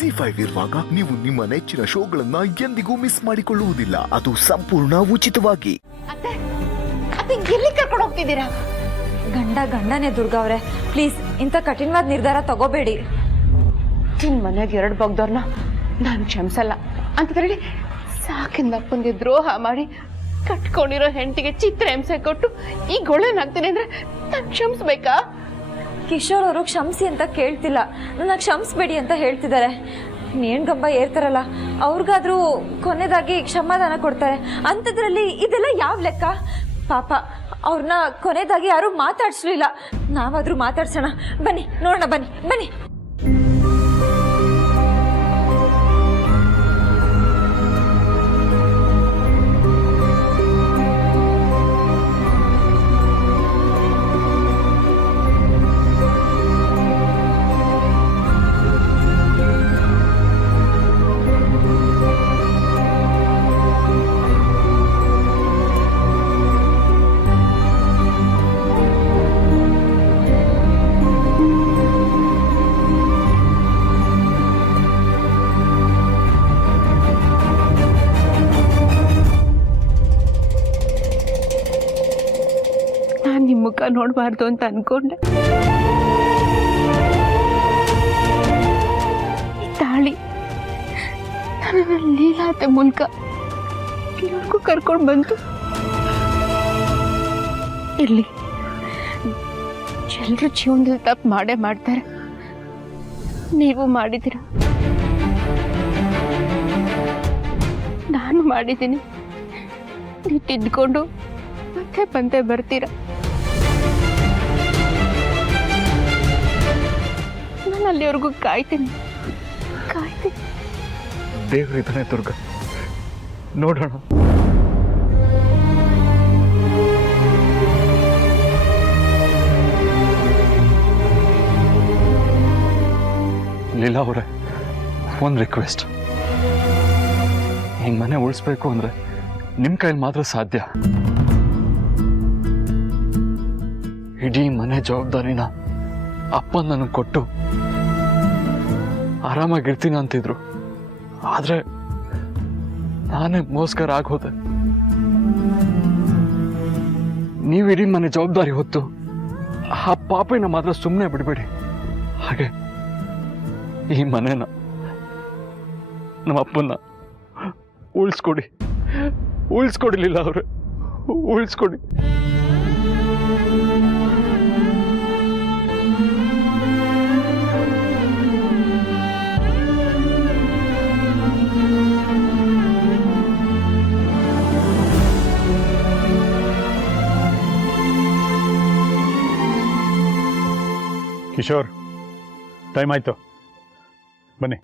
ZEE5 ಇರುವಾಗ ನೀವು ನಿಮ್ಮ ನೆಚ್ಚಿನ ಶೋಗಳನ್ನ ಎಂದಿಗೂ ಮಿಸ್ ಮಾಡಿಕೊಳ್ಳುವುದಿಲ್ಲ. ಅದು ಸಂಪೂರ್ಣ ಉಚಿತವಾಗಿ. ಅತ್ತೆ ಎಲ್ಲಿ ಕರ್ಕೊಂಡು ಹೋಗ್ತಿದ್ದೀರಾ? ಗಂಡನೇ ದುರ್ಗಾ ಅವರೇ, ಪ್ಲೀಸ್ ಇಂಥ ಕಠಿಣವಾದ ನಿರ್ಧಾರ ತಗೋಬೇಡಿ. ನಿನ್ನ ಮನೆಗೆ 2 ಬಗ್ದವ್ರನ್ನ ನಾನು ಕ್ಷಮಿಸಲ್ಲ ಅಂತ ಹೇಳಿ ಸಾಕಿಂದಪ್ಪಂಗೆ ದ್ರೋಹ ಮಾಡಿ ಕಟ್ಕೊಂಡಿರೋ ಹೆಂಡತಿಗೆ ಚಿತ್ರ ಹಿಂಸೆ ಕೊಟ್ಟು ಈ ಗೊಳೆನಾಗ್ತೀನಿ ಅಂದ್ರೆ ನಾನು ಕ್ಷಮಿಸ್ಬೇಕಾ? ಕಿಶೋರ್ ಅವರು ಕ್ಷಮಿಸಿ ಅಂತ ಕೇಳ್ತಿಲ್ಲ, ನನ್ನ ಕ್ಷಮಿಸ್ಬೇಡಿ ಅಂತ ಹೇಳ್ತಿದ್ದಾರೆ. ನೇಣ್ಗಂಬ ಏರ್ತಾರಲ್ಲ ಅವ್ರಿಗಾದ್ರೂ ಕೊನೆದಾಗಿ ಕ್ಷಮಾದಾನ ಕೊಡ್ತಾರೆ. ಅಂಥದ್ರಲ್ಲಿ ಇದೆಲ್ಲ ಯಾವ ಲೆಕ್ಕ? ಪಾಪ ಅವ್ರನ್ನ ಕೊನೆದಾಗಿ ಯಾರೂ ಮಾತಾಡ್ಸಲಿಲ್ಲ, ನಾವಾದ್ರೂ ಮಾತಾಡ್ಸೋಣ. ಬನ್ನಿ ನೋಡೋಣ, ಬನ್ನಿ ಬನ್ನಿ. ನಿಮ್ಮ ಮುಖ ನೋಡಬಾರ್ದು ಅಂತ ಅನ್ಕೊಂಡೆ. ಈ ತಾಳಿ ನನ್ನ ಲೀಲಾತೆ ಮೂಲಕ ಇವ್ರಿಗೂ ಕರ್ಕೊಂಡು ಬಂತು. ಇರ್ಲಿ, ಎಲ್ಲರೂ ಜೀವನದಲ್ಲಿ ತಪ್ಪು ಮಾಡೇ ಮಾಡ್ತಾರೆ, ನೀವು ಮಾಡಿದ್ದೀರ, ನಾನು ಮಾಡಿದ್ದೀನಿ. ನೀವು ತಿದ್ಕೊಂಡು ಮತ್ತೆ ಬಂದೆ ಬರ್ತೀರ. ನಾನು ಅಲ್ಲಿವರೆಗೂ ಕಾಯ್ತೀನಿ. ದೇವರಿದ್ದಾನೆ ದುರ್ಗಾ, ನೋಡೋಣ. ಲೀಲಾ ಅವರೇ, ಒಂದು ರಿಕ್ವೆಸ್ಟ್. ಈ ಮನೆ ಉಳಿಸ್ಬೇಕು ಅಂದ್ರೆ ನಿಮ್ಮ ಕೈಲಿ ಮಾತ್ರ ಸಾಧ್ಯ. ಇಡೀ ಮನೆ ಜವಾಬ್ದಾರಿನ ಅಪ್ಪ ನನಗೆ ಕೊಟ್ಟು ಆರಾಮಾಗಿರ್ತೀನಿ ಅಂತಿದ್ರು. ಆದ್ರೆ ನಾನೇ ಮೋಸ್ಕರ ಆಗೋದೆ. ನೀವಿಡೀ ಮನೆ ಜವಾಬ್ದಾರಿ ಹೊತ್ತು ಆ ಪಾಪಿನ ಮಾತ್ರ ಸುಮ್ಮನೆ ಬಿಡಬೇಡಿ. ಹಾಗೆ ಈ ಮನೆನ, ನಮ್ಮ ಅಪ್ಪನ್ನ ಉಳಿಸ್ಕೊಡಿಲಿಲ್ಲ ಅವ್ರೆ, ಉಳಿಸ್ಕೊಡಿ. ಕಿಶೋರ್, ಟೈಮ್ ಆಯ್ತು, ಬನ್ನಿ.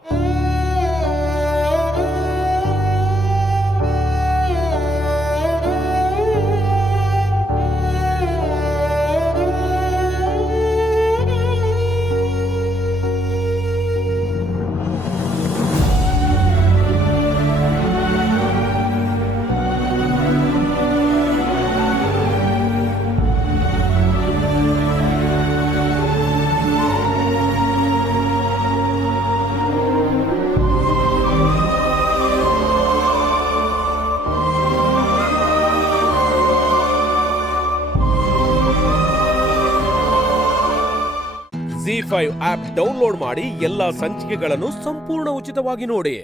ZEE5 ಆಪ್ ಡೌನ್ಲೋಡ್ ಮಾಡಿ ಎಲ್ಲಾ ಸಂಚಿಕೆಗಳನ್ನು ಸಂಪೂರ್ಣ ಉಚಿತವಾಗಿ ನೋಡಿ.